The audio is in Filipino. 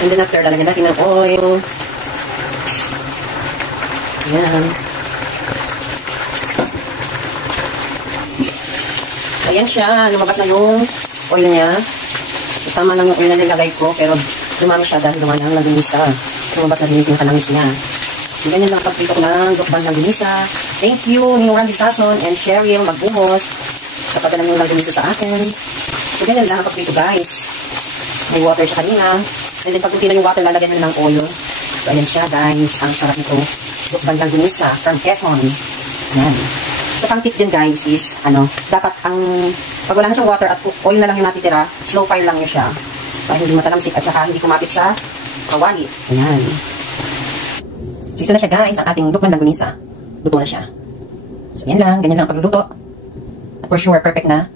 And then after, lalagyan natin ng oil. Ayan. Ayan siya. Lumabas na yung oil niya. So, tama lang yung oil na nilagay ko. Pero lumami siya dahil naman ang langganisa. Lumabas na rin yung pinakalamis niya. So, ganyan lang pagpito ko ng dukbang langganisa. Thank you, Ning Randy Sason and Cheryl Magbuhos. Sa pagdala yung langganisa sa akin. So, ganyan lang pagpito, guys. May water siya kanina. And then, pag kunti na yung water, lalagyan nyo ng oil. So, ayan siya, guys. Ang sarap nito. Dukbang langganisa from Quezon. Ayan. So, pang tip din, guys, is, dapat pag wala na siyang water at oil na lang yung natitira, slow fire lang nyo siya. Para hindi matalamsik at saka hindi kumapit sa kawali. Ayan. So, ito na siya, guys, ang ating dukbang langganisa. Luto na siya. So, yan lang. Ganyan lang ang pagluluto. At for sure, perfect na.